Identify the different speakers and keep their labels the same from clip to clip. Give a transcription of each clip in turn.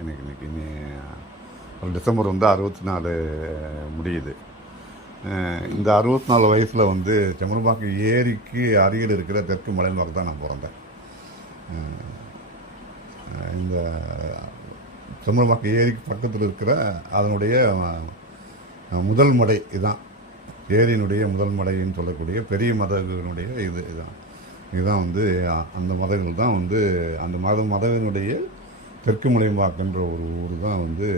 Speaker 1: எனக்கு இன்னைக்கு இனி ஒரு டிசம்பர் வந்து அறுபத்தி நாலு முடியுது. இந்த அறுபத்தி நாலு வயசில் வந்து செம்மரம்பாக்கம் ஏரிக்கு அருகில் இருக்கிற தெற்கு மலையன்பாக்கம் தான் நான் பிறந்தேன். இந்த செம்மரம்பாக்கம் ஏரிக்கு பக்கத்தில் இருக்கிற அதனுடைய முதல் மடை இதுதான் ஏரியினுடைய முதல் மடைன்னு சொல்லக்கூடிய பெரிய மதவினுடைய இது இதுதான் இதுதான் வந்து அந்த மதங்கள் தான் வந்து அந்த மத மதவினுடைய தெற்கு மலையம்பாக்கன்ற ஒரு ஊர் தான் வந்து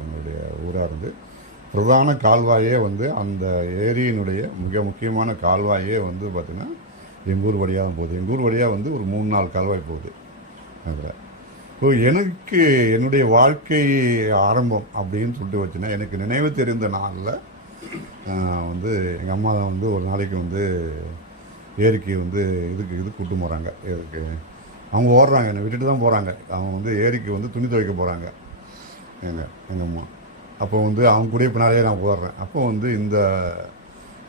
Speaker 1: என்னுடைய ஊராக இருந்து. பிரதான கால்வாயே வந்து அந்த ஏரியினுடைய மிக முக்கியமான கால்வாயே வந்து பார்த்திங்கன்னா எங்கள் ஊர் வழியாக தான் போகுது. எங்கள் ஊர் வழியாக வந்து ஒரு மூணு நாலு கால்வாய் போகுது. அதில். இப்போ எனக்கு என்னுடைய வாழ்க்கை ஆரம்பம் அப்படின்னு சொல்லிட்டு வச்சுன்னா எனக்கு நினைவு தெரிந்த நாளில் வந்து எங்கள் அம்மா தான் வந்து ஒரு நாளைக்கு வந்து ஏரிக்கு வந்து இதுக்கு இது கூட்டு போகிறாங்க ஏரிக்கு அவங்க ஓடுறாங்க என்னை விட்டுட்டு தான் போகிறாங்க அவங்க வந்து ஏரிக்கு வந்து துணி துவைக்க போகிறாங்க எங்கள் எங்கள் அம்மா. அப்போ வந்து அவங்க கூட பின்னாலே நான் போடுறேன் அப்போ வந்து இந்த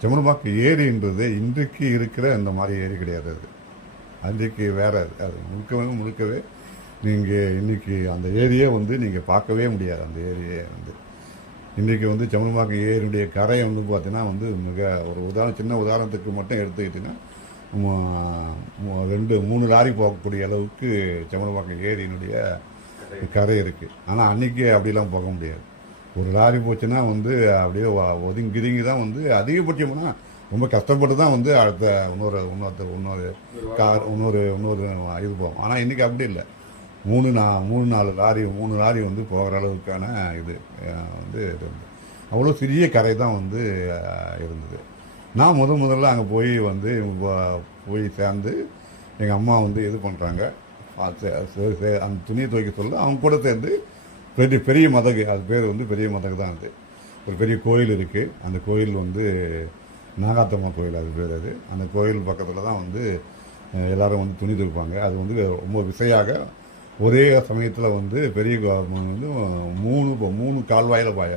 Speaker 1: செம்மரம்பாக்கு ஏரின்றது இன்றைக்கு இருக்கிற இந்த மாதிரி ஏரி கிடையாது அது. அன்றைக்கு வேற அது. முழுக்கவே முழுக்கவே நீங்கள் இன்றைக்கி அந்த ஏரியே வந்து நீங்கள் பார்க்கவே முடியாது. அந்த ஏரியை வந்து. இன்றைக்கி வந்து செம்மரம்பாக்கம் ஏரியுடைய கரை வந்து பார்த்தீங்கன்னா வந்து மிக ஒரு உதாரணம் சின்ன உதாரணத்துக்கு மட்டும் எடுத்துக்கிட்டிங்கன்னா ரெண்டு மூணு லாரி போகக்கூடிய அளவுக்கு செம்மனப்பாக்கம் ஏரியினுடைய கரை இருக்குது ஆனால் அன்றைக்கி அப்படிலாம் போக முடியாது. ஒரு லாரி போச்சுன்னா வந்து அப்படியே ஒதுங்கி கிதுங்கி தான் வந்து அதிகபட்சம்னா ரொம்ப கஷ்டப்பட்டு தான் வந்து அடுத்த இன்னொரு இன்னொருத்தர் இன்னொரு கார் இன்னொரு இன்னொரு இது போகும் ஆனால் இன்றைக்கி அப்படி இல்லை. மூணு நா மூணு நாலு லாரி மூணு லாரி வந்து போகிற அளவுக்கான இது வந்து இது அவ்வளோ சிறிய கரை தான் வந்து இருந்தது. நான் முத முதல்ல அங்கே போய் வந்து போய் சேர்ந்து எங்கள் அம்மா வந்து இது பண்ணுறாங்க அந்த துணியை துவைக்க சொல்ல அவங்க கூட சேர்ந்து பெரிய பெரிய மதகு அது பேர் வந்து பெரிய மதகு தான் அது. ஒரு பெரிய கோயில் இருக்குது அந்த கோயில் வந்து நாகாத்தம்மா கோயில் அது பேர் அது. அந்த கோயில் பக்கத்தில் தான் வந்து எல்லோரும் வந்து துணி துவைப்பாங்க. அது வந்து ரொம்ப விசையாக ஒரே சமயத்தில் வந்து பெரிய வந்து மூணு மூணு கால்வாயில் பாய.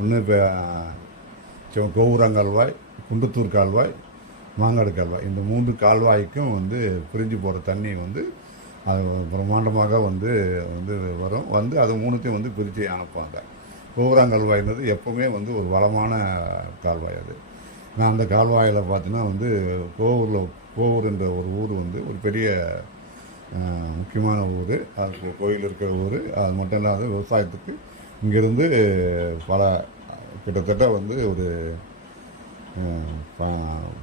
Speaker 1: ஒன்று இப்போ கோபுரங்கால்வாய் குண்டத்தூர் கால்வாய் மாங்காடு கால்வாய். இந்த மூன்று கால்வாய்க்கும் வந்து பிரிஞ்சு போகிற தண்ணி வந்து அது பிரம்மாண்டமாக வந்து வந்து வரும். வந்து அது மூணுத்தையும் வந்து பிரித்து அனுப்புவாங்க. கோபுரங்கால்வாய்ன்றது எப்போவுமே வந்து ஒரு வளமான கால்வாய் அது. நான் அந்த கால்வாயில் பார்த்தீங்கன்னா வந்து கோவூரில் கோவூர்ன்ற ஒரு ஊர் வந்து ஒரு பெரிய முக்கியமான ஊர். அதுக்கு கோயில் இருக்கிற ஊர். அது மட்டும் இல்லாத விவசாயத்துக்கு இங்கேருந்து பல கிட்டத்தட்ட வந்து ஒரு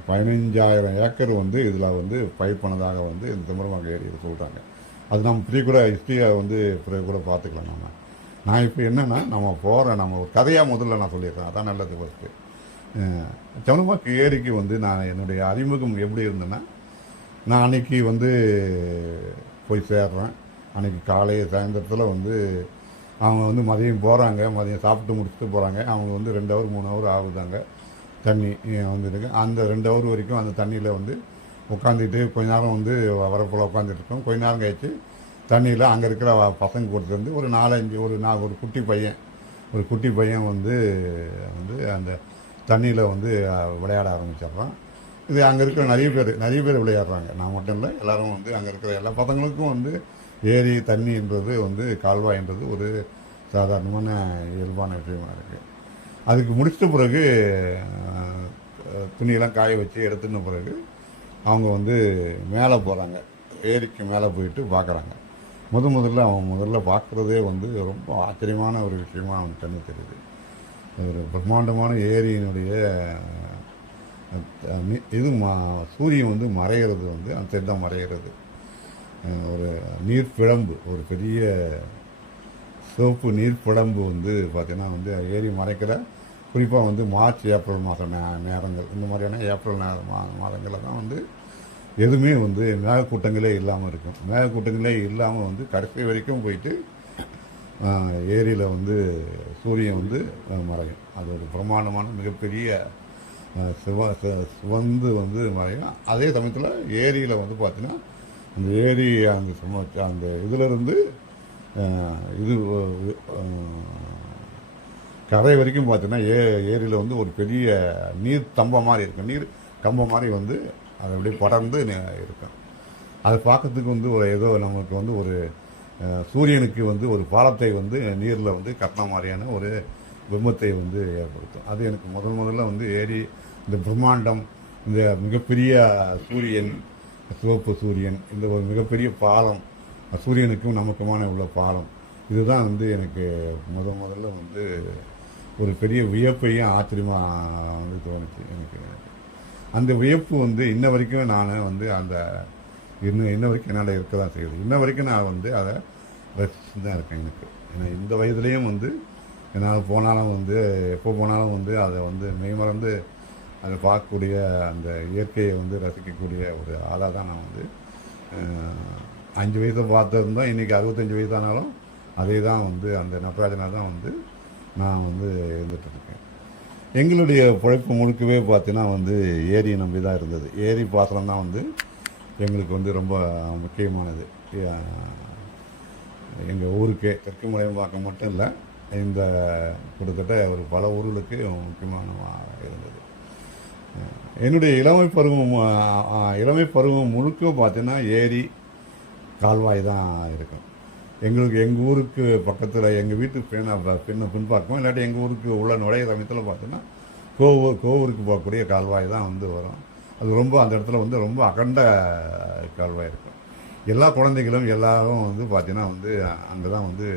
Speaker 1: பதினஞ்சாயிரம் ஏக்கர் வந்து இதில் வந்து பயிர் பண்ணதாக வந்து இந்த திம்பரமாக ஏரியில் சொல்கிறாங்க அது நம்ம ஃப்ரீ கூட ஹிஸ்ட்ரியை வந்து ஃப்ரீ கூட பார்த்துக்கலாம் நம்ம. நான் இப்போ என்னென்னா நம்ம போகிற நம்ம ஒரு கதையாக முதல்ல நான் சொல்லிடுறேன். அதான் நல்லது ஃபஸ்ட்டு சவுனமாக்கு ஏரிக்கு வந்து நான் என்னுடைய அறிமுகம் எப்படி இருந்தேன்னா நான் அன்னைக்கு வந்து போய் சேர்றேன். அன்னைக்கு காலை சாயந்தரத்தில் வந்து அவங்க வந்து மதியம் போகிறாங்க மதியம் சாப்பிட்டு முடிச்சுட்டு போகிறாங்க அவங்க வந்து ரெண்டு ஹவர் மூணு ஹவர் ஆகுதாங்க. தண்ணி வந்து இருக்கு அந்த ரெண்டு ஹவர் வரைக்கும் அந்த தண்ணியில் வந்து உட்காந்துட்டு கொஞ்ச நேரம் வந்து வரப்போல் உட்காந்துட்டு கொஞ்ச நேரம் கழிச்சு தண்ணியில் அங்கே இருக்கிற பசங்க கூட்டிட்டு வந்து ஒரு நாலஞ்சு ஒரு நான் ஒரு குட்டி பையன் ஒரு குட்டி பையன் வந்து வந்து அந்த தண்ணியில் வந்து விளையாட ஆரம்பிச்சிடுறான். இது அங்கே இருக்கிற நிறைய பேர் நிறைய பேர் விளையாடுறாங்க. நான் மட்டும் இல்லை எல்லோரும் வந்து அங்கே இருக்கிற எல்லா பசங்களுக்கும் வந்து ஏரி தண்ணின்றது வந்து கால்வாய்ன்றது ஒரு சாதாரணமான இயல்பான விஷயமா இருக்குது அதுக்கு முடிச்சிட்ட பிறகு துணியெல்லாம் காய வச்சு எடுத்துன பிறகு அவங்க வந்து மேலே போகிறாங்க ஏரிக்கு மேலே போயிட்டு பார்க்குறாங்க. முத முதல்ல அவன் முதல்ல பார்க்குறதே வந்து ரொம்ப ஆச்சரியமான ஒரு விஷயமா அவன் கண்ணு தெரியுது. ஒரு பிரம்மாண்டமான ஏரியினுடைய இது மா சூரியன் வந்து மறைகிறது வந்து அந்த சைடு தான் மறைகிறது ஒரு நீர் பிழம்பு ஒரு பெரிய சிவப்பு புடம்பு வந்து பார்த்தீங்கன்னா வந்து ஏரி மறைக்கிற குறிப்பாக வந்து மார்ச் ஏப்ரல் மாதம் நே நேரங்கள். இந்த மாதிரியான ஏப்ரல் நே மா மாதங்களில் தான் வந்து எதுவுமே வந்து மேகக்கூட்டங்களே இல்லாமல் இருக்கும். மேகக்கூட்டங்களே இல்லாமல் வந்து கடைசி வரைக்கும் போயிட்டு ஏரியில் வந்து சூரியன் வந்து மறையும். அது ஒரு பிரமாண்டமான மிகப்பெரிய சிவ சிவந்து வந்து மறையும். அதே சமயத்தில் ஏரியில் வந்து பார்த்தீங்கன்னா அந்த ஏரி அந்த சும அந்த இதிலிருந்து இது கரை வரைக்கும் பார்த்தீங்கன்னா ஏ ஏரியில் வந்து ஒரு பெரிய நீர் தம்பம் மாதிரி இருக்கும் நீர் கம்பம் மாதிரி வந்து அது அப்படியே படர்ந்து இருக்கும். அது பார்க்கறதுக்கு வந்து ஒரு ஏதோ நமக்கு வந்து ஒரு சூரியனுக்கு வந்து ஒரு பாலத்தை வந்து நீரில் வந்து கட்டின மாதிரியான ஒரு பிம்பத்தை வந்து ஏற்படுத்தும். அது எனக்கு முதல் முதல்ல வந்து ஏரி இந்த பிரம்மாண்டம் இந்த மிகப்பெரிய சூரியன் சிவப்பு சூரியன் இந்த ஒரு மிகப்பெரிய பாலம் சூரியனுக்கும் நமக்குமான உள்ள பாலம். இதுதான் வந்து எனக்கு முத முதல்ல வந்து ஒரு பெரிய வியப்பையும் ஆச்சரியமாக வந்து தோணுச்சு எனக்கு. அந்த வியப்பு வந்து இன்ன வரைக்கும் நான் வந்து அந்த இன்னும் இன்ன வரைக்கும் என்னால் இருக்க தான் செய்யுது இன்ன வரைக்கும் நான் வந்து அதை ரசிச்சு தான் இருக்கேன் எனக்கு. ஏன்னா இந்த வயதுலேயும் வந்து என்னால் போனாலும் வந்து எப்போ போனாலும் வந்து அதை வந்து மெய்மறந்து அதை பார்க்கக்கூடிய அந்த இயற்கையை வந்து ரசிக்கக்கூடிய ஒரு ஆளாக தான் நான் வந்து அஞ்சு வயசை பார்த்துருந்தோம் இன்றைக்கி அறுபத்தஞ்சு வயசானாலும் அதே தான் வந்து அந்த நட்ராஜனாக தான் வந்து நான் வந்து இருந்துகிட்ருக்கேன். எங்களுடைய பிழைப்பு முழுக்கவே பார்த்தீங்கன்னா வந்து ஏரியை நம்பி தான் இருந்தது. ஏரி பாசனம் தான் வந்து எங்களுக்கு வந்து ரொம்ப முக்கியமானது. எங்கள் ஊருக்கே தெற்கு மலையம்பாக்கம் மட்டும் இல்லை இந்த கிட்டத்தட்ட ஒரு பல ஊர்களுக்கு முக்கியமானதாக இருந்தது. என்னுடைய இளமை பருவம் இளமை பருவம் முழுக்க பார்த்தீங்கன்னா ஏரி கால்வாய் தான் இருக்கும். எங்களுக்கு எங்கள் ஊருக்கு பக்கத்தில் எங்கள் வீட்டு பின்ன பின்ன பின்பாக்கமோ இல்லாட்டி எங்கள் ஊருக்கு உள்ள நுழைய சமயத்தில் பார்த்தோன்னா கோவூர் கோவூருக்கு போகக்கூடிய கால்வாய் தான் வந்து வரும். அது ரொம்ப அந்த இடத்துல வந்து ரொம்ப அகண்ட கால்வாய் இருக்கும். எல்லா குழந்தைகளும் எல்லாரும் வந்து பார்த்தீங்கன்னா வந்து அங்கே தான் வந்து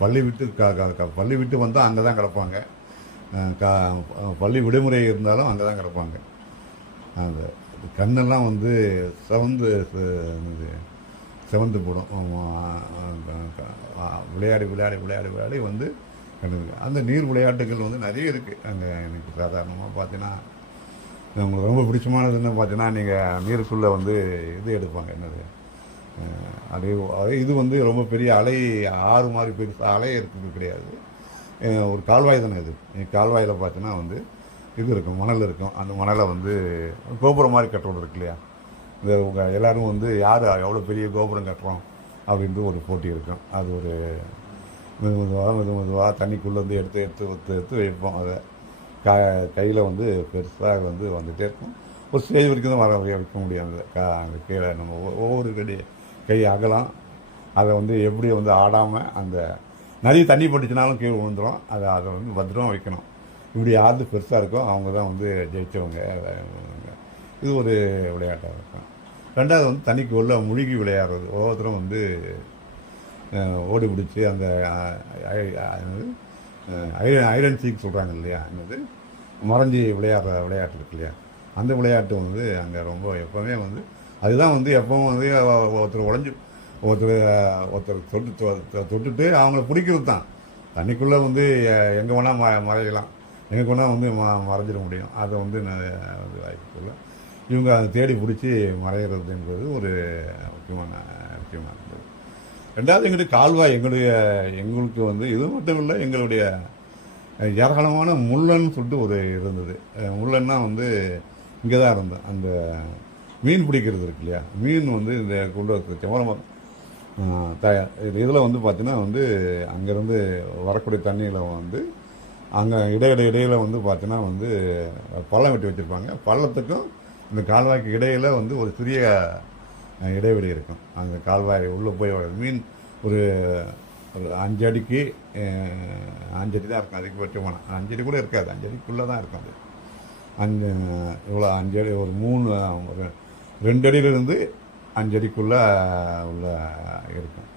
Speaker 1: பள்ளி விட்டு க பள்ளி விட்டு வந்தால் அங்கே தான் கிடப்பாங்க கா பள்ளி விடுமுறை இருந்தாலும் அங்கே தான் கிடப்பாங்க. அந்த கண்ணெல்லாம் வந்து செவந்து என்னது, செவந்து போடும். விளையாடி விளையாடி விளையாடி விளையாடி வந்து கண்ணுக்கு அந்த நீர் விளையாட்டுகள் வந்து நிறைய இருக்குது அங்கே எனக்கு சாதாரணமாக பார்த்தீங்கன்னா உங்களுக்கு ரொம்ப பிடிச்சமானதுன்னு பார்த்தீங்கன்னா நீங்கள் நீருக்குள்ளே வந்து இது எடுப்பாங்க. என்னது அஹ், இது வந்து ரொம்ப பெரிய அலை ஆறு மாதிரி பெருசாக அலை இருக்கிறது கிடையாது. ஒரு கால்வாய் தானே இது. கால்வாயில் பார்த்தீங்கன்னா வந்து இது இருக்கும் மணல் இருக்கும். அந்த மணலை வந்து கோபுரம் மாதிரி கட்டுறது இருக்கு இல்லையா? இந்த உங்கள் எல்லோரும் வந்து யார் எவ்வளோ பெரிய கோபுரம் கட்டுறோம் அப்படின்ட்டு ஒரு போட்டி இருக்கும். அது ஒரு மெது மெதுவாக மெது மெதுவாக தண்ணிக்குள்ளே வந்து எடுத்து எடுத்து எடுத்து எடுத்து வைப்போம். அதை க கையில் வந்து பெருசாக வந்து வந்துகிட்டே இருக்கும். ஒரு ஸ்டேஜ் வரைக்கும் தான் வர வைக்க முடியாது. கா அந்த கீழே நம்ம ஒவ்வொரு கடி கை அகலம். அதை வந்து எப்படி வந்து ஆடாமல் அந்த நிறைய தண்ணி பட்டுச்சுனாலும் கீழே விழுந்துடும் அதை அதை வந்து பத்திரமா வைக்கணும். இப்படி யாரு பெருசாக இருக்கோ அவங்க தான் வந்து ஜெயித்தவங்க இது ஒரு விளையாட்டாக இருக்கும். ரெண்டாவது வந்து தண்ணிக்கு உள்ள முழுகி விளையாடுறது. ஒவ்வொருத்தரும் வந்து ஓடி பிடிச்சி அந்த ஐரன் ஐரன் சீக் சொல்கிறாங்க இல்லையா? என்னது? மறைஞ்சி விளையாடுற விளையாட்டு இருக்கு இல்லையா? அந்த விளையாட்டு வந்து அங்கே ரொம்ப எப்போவுமே வந்து அதுதான் வந்து எப்பவும் வந்து ஒருத்தர் உடஞ்சி ஒருத்தர் ஒருத்தர் தொட்டு தொ- தொட்டுட்டு அவங்கள பிடிக்கிறது தான். தண்ணிக்குள்ளே வந்து எங்கே வேணால் ம மறையலாம். எங்கே வேணால் வந்து ம மறைஞ்சிட முடியும். அதை வந்து நான் வாய்ப்பு இல்லை. இவங்க அதை தேடி பிடிச்சி மறையிறது என்பது ஒரு முக்கியமான முக்கியமாக இருந்தது ரெண்டாவது எங்களுடைய கால்வாய் எங்களுடைய எங்களுக்கு வந்து இது மட்டும் இல்லை எங்களுடைய ஏராளமான முள்ளன்னு சொல்லிட்டு ஒரு இருந்தது. முள்ளன்னா வந்து இங்கே தான் இருந்தோம் அந்த மீன் பிடிக்கிறது இருக்கு இல்லையா? மீன் வந்து இந்த கொண்டு வர தயார். த இதில் வந்து பார்த்தீங்கன்னா வந்து அங்கேருந்து வரக்கூடிய தண்ணியில் வந்து அங்கே இடையிட இடையில் வந்து பார்த்தீங்கன்னா வந்து பள்ளம் வெட்டி வச்சுருப்பாங்க. பள்ளத்துக்கும் இந்த கால்வாய்க்கு இடையில் வந்து ஒரு சிறிய இடைவெளி இருக்கும். அந்த கால்வாய் உள்ளே போய் மீன் ஒரு ஒரு அஞ்சு அடிக்கு அஞ்சு அடி தான் இருக்கும். அதுக்கு வெட்டுமான அஞ்சு அடி கூட இருக்காது. அஞ்சு அடிக்குள்ளே தான் இருக்கும் அது. அஞ்சு இவ்வளோ அஞ்சு அடி ஒரு மூணு ஒரு ரெண்டு அடியிலிருந்து அஞ்சு அடிக்குள்ளே உள்ள இருக்கும்.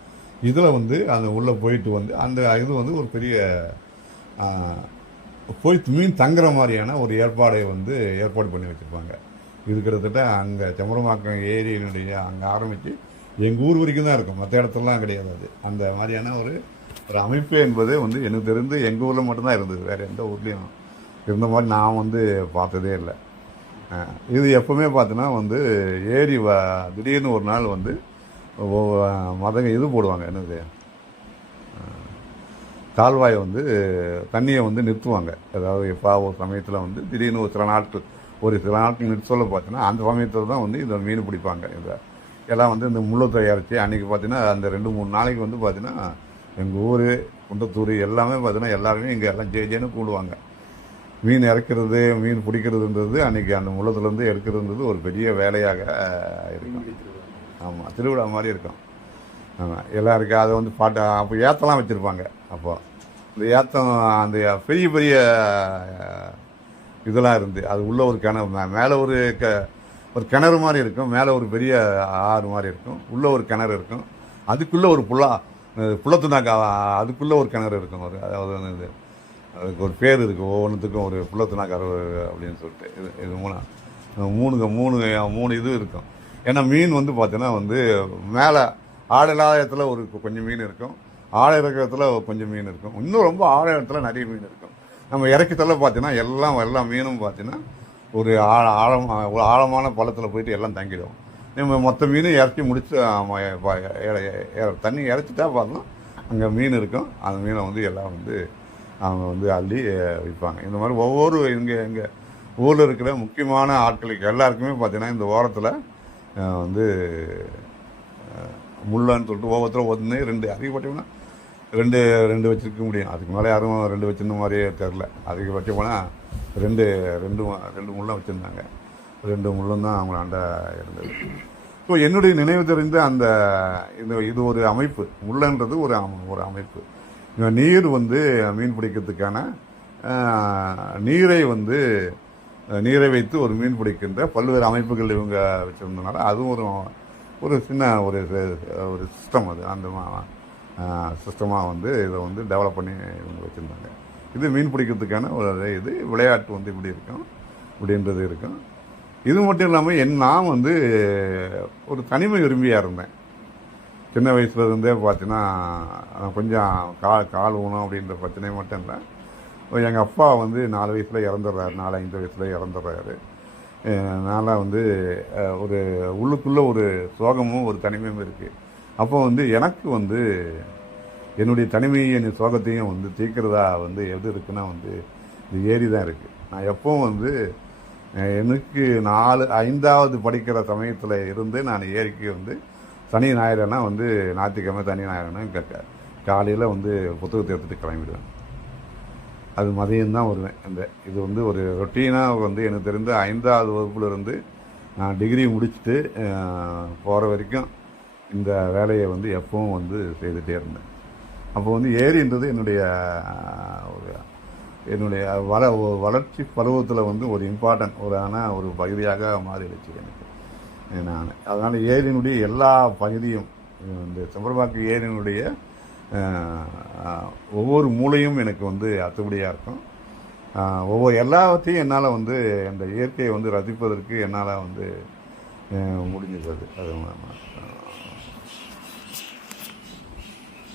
Speaker 1: இதில் வந்து அந்த உள்ளே போயிட்டு வந்து அந்த இது வந்து ஒரு பெரிய போய் மீன் தங்குற மாதிரியான ஒரு ஏற்பாடை வந்து ஏற்பாடு பண்ணி வச்சுருப்பாங்க. இது கிட்டத்தட்ட அங்கே செம்பரமாக்கம் ஏரியினுடைய அங்கே ஆரம்பித்து எங்கள் ஊர் வரைக்கும் தான் இருக்கும். மற்ற இடத்துலலாம் கிடையாது அது. அந்த மாதிரியான ஒரு ஒரு அமைப்பு என்பது வந்து எனக்கு தெரிந்து எங்கள் ஊரில் மட்டும்தான் இருந்தது. வேறு எந்த ஊர்லேயும் இருந்த மாதிரி நான் வந்து பார்த்ததே இல்லை. இது எப்பவுமே பார்த்தீங்கன்னா வந்து ஏரி வ திடீர்னு ஒரு நாள் வந்து மதங்க இது போடுவாங்க. என்னது? கால்வாயை வந்து தண்ணியை வந்து நிறுத்துவாங்க. அதாவது எப்பாவோ ஒரு சமயத்தில் வந்து திடீர்னு ஒரு சில நாட்கள் ஒரு சில நாட்கள் நிறுத்த சொல்ல பார்த்தீங்கன்னா அந்த சமயத்தில் தான் வந்து இந்த மீன் பிடிப்பாங்க. இதை எல்லாம் வந்து இந்த முள்ளை தயாரித்து அன்றைக்கி பார்த்தீங்கன்னா அந்த ரெண்டு மூணு நாளைக்கு வந்து பார்த்தீங்கன்னா எங்கள் ஊர் குண்டத்தூர் எல்லாமே பார்த்தீங்கன்னா எல்லாருமே இங்கே எல்லாம் ஜே ஜேன்னு கூடுவாங்க. மீன் இறக்கிறது மீன் பிடிக்கிறதுன்றது அன்றைக்கி அந்த முள்ளத்துலேருந்து எடுக்கிறதுன்றது ஒரு பெரிய வேலையாக இருக்கும். ஆமாம் திருவிழா மாதிரி இருக்கும். ஆமாம் எல்லாருக்கும் அதை வந்து பாட்டு அப்போ ஏத்தலாம் வச்சுருப்பாங்க. அப்போது இந்த ஏத்தம் அந்த பெரிய பெரிய இதெல்லாம் இருந்து அது உள்ளே ஒரு கிணறு மே- மேலே ஒரு க ஒரு கிணறு மாதிரி இருக்கும் மேலே ஒரு பெரிய ஆறு மாதிரி இருக்கும் உள்ளே ஒரு கிணறு இருக்கும் அதுக்குள்ளே ஒரு புல்லா புள்ளத்துனாக்கா அதுக்குள்ளே ஒரு கிணறு இருக்கும் ஒரு அதாவது இது அதுக்கு ஒரு பேர் இருக்குது ஒவ்வொன்றுத்துக்கும் ஒரு புள்ளத்துனாக்கார அப்படின்னு சொல்லிட்டு இது இது மூணு மூணுங்க மூணு மூணு இது இருக்கும். ஏன்னா மீன் வந்து பார்த்தீங்கன்னா வந்து மேலே ஆடலாயத்தில் ஒரு கொஞ்சம் மீன் இருக்கும் ஆழ இருக்கிற கொஞ்சம் மீன் இருக்கும். இன்னும் ரொம்ப ஆழத்தில் நிறைய மீன் இருக்கும். நம்ம இறக்கத்தில் பார்த்தீங்கன்னா எல்லாம் எல்லா மீனும் பார்த்தீங்கன்னா ஒரு ஆழ ஆழம் ஒரு ஆழமான பள்ளத்தில் போயிட்டு எல்லாம் தங்கிடும். நம்ம மொத்த மீனும் இறச்சி முடிச்சு தண்ணி இறச்சிட்டா பார்த்தோம் அங்கே மீன் இருக்கும். அந்த மீனை வந்து எல்லாம் வந்து அவங்க வந்து அள்ளி விற்பாங்க இந்த மாதிரி ஒவ்வொரு இங்கே எங்கள் ஊரில் இருக்கிற முக்கியமான ஆட்களுக்கு எல்லாருக்குமே பார்த்தீங்கன்னா இந்த ஓரத்தில் வந்து முள்ளன்னு சொல்லிட்டு ஒவ்வொருத்தரும் ஒன்று ரெண்டு அதிகப்பட்டோம்னா ரெண்டு ரெண்டு வச்சுருக்க முடியும். அதுக்கு மேலே யாரும் ரெண்டு வச்சிருந்த மாதிரியே தெரில அதிகபட்சம் போனால் ரெண்டு ரெண்டு ரெண்டு முள்ளம் வச்சுருந்தாங்க. ரெண்டு முள்ளும் தான் அவங்களாண்ட இருந்தது. ஸோ என்னுடைய நினைவு தெரிந்த அந்த இது இது ஒரு அமைப்பு. முள்ளன்றது ஒரு ஒரு அமைப்பு. நீர் வந்து மீன் பிடிக்கிறதுக்கான நீரை வந்து நீரை வைத்து ஒரு மீன் பிடிக்கின்ற பல்வேறு அமைப்புகள் இவங்க வச்சுருந்தனால அதுவும் ஒரு ஒரு சின்ன ஒரு ஒரு சிஸ்டம் அது. அந்த சிஸ்டமாக வந்து இதை வந்து டெவலப் பண்ணி இவங்க வச்சுருந்தாங்க. இது மீன் பிடிக்கிறதுக்கான ஒரு இது விளையாட்டு வந்து இப்படி இருக்கும் இப்படின்றது இருக்கும். இது மட்டும் இல்லாமல் என் நான் வந்து ஒரு தனிமை விரும்பியாக இருந்தேன். சின்ன வயசுல இருந்தே பார்த்தீங்கன்னா கொஞ்சம் கால் கால் ஊனம் அப்படின்ற பிரச்சனை மட்டும் இல்லை. எங்கள் அப்பா வந்து நாலு வயசில் இறந்துடுறாரு நாலு ஐந்து வயசில் இறந்துடுறாரு. அதனால் வந்து ஒரு உள்ளுக்குள்ளே ஒரு சோகமும் ஒரு தனிமையும் இருக்குது அப்போ வந்து எனக்கு வந்து என்னுடைய தனிமையும் சோகத்தையும் வந்து தீர்க்கிறதா வந்து எது இருக்குன்னா வந்து இது ஏரி தான் இருக்குது நான் எப்பவும் வந்து எனக்கு நாலு ஐந்தாவது படிக்கிற சமயத்தில் இருந்து நான் ஏரிக்கு வந்து சனி ஞாயிறுனா வந்து ஞாயிற்றுக்கிழமை சனி ஞாயிறுனா காலையில் வந்து புத்தகத்தை எடுத்துகிட்டு கிளம்பிடுவேன். அது மதியம்தான் வருவேன். இந்த இது வந்து ஒரு ரொட்டீனாக வந்து எனக்கு தெரிந்த ஐந்தாவது வகுப்புலேருந்து நான் டிகிரி முடிச்சுட்டு போகிற வரைக்கும் இந்த வேலையை வந்து எப்பவும் வந்து செய்துகிட்டே இருந்தேன். அப்போ வந்து ஏரின்றது என்னுடைய ஒரு என்னுடைய வள வளர்ச்சி பருவத்தில் வந்து ஒரு இம்பார்ட்டன்ட் ஒரு ஆனால் ஒரு பகுதியாக மாறிடுச்சு எனக்கு. நான். அதனால் ஏரியினுடைய எல்லா பகுதியும் இந்த செம்பரபாக்கு ஏரியினுடைய ஒவ்வொரு மூலையும் எனக்கு வந்து அத்துபடியாக இருக்கும். ஒவ்வொரு எல்லாத்தையும் என்னால் வந்து அந்த இயற்கையை வந்து ரசிப்பதற்கு என்னால் வந்து அஹ், முடிஞ்சது அது. அது